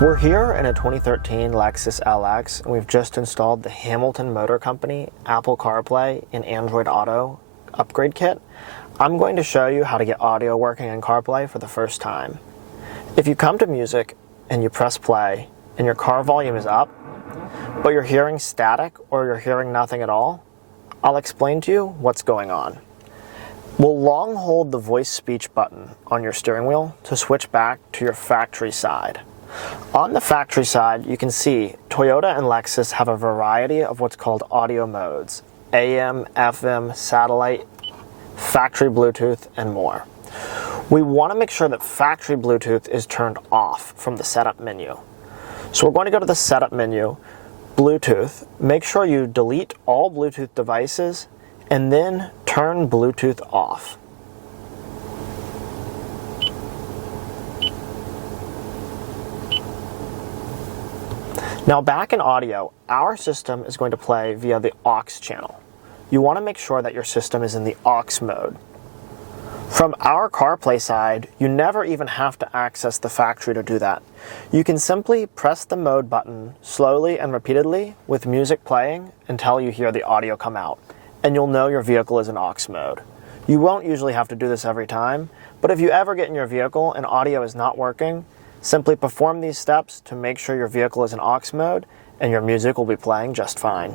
We're here in a 2013 Lexus LX, and we've just installed the Hamilton Motor Company Apple CarPlay and Android Auto upgrade kit. I'm going to show you how to get audio working in CarPlay for the first time. If you come to music and you press play and your car volume is up, but you're hearing static or you're hearing nothing at all, I'll explain to you what's going on. We'll long hold the voice speech button on your steering wheel to switch back to your factory side. On the factory side, you can see Toyota and Lexus have a variety of what's called audio modes: AM, FM, satellite, factory Bluetooth, and more. We want to make sure that factory Bluetooth is turned off from the setup menu. So we're going to go to the setup menu, Bluetooth. Make sure you delete all Bluetooth devices and then turn Bluetooth off. Now back in audio, our system is going to play via the aux channel. You want to make sure that your system is in the aux mode. From our CarPlay side, you never even have to access the factory to do that. You can simply press the mode button slowly and repeatedly with music playing until you hear the audio come out, and you'll know your vehicle is in aux mode. You won't usually have to do this every time, but if you ever get in your vehicle and audio is not working, simply perform these steps to make sure your vehicle is in aux mode and your music will be playing just fine.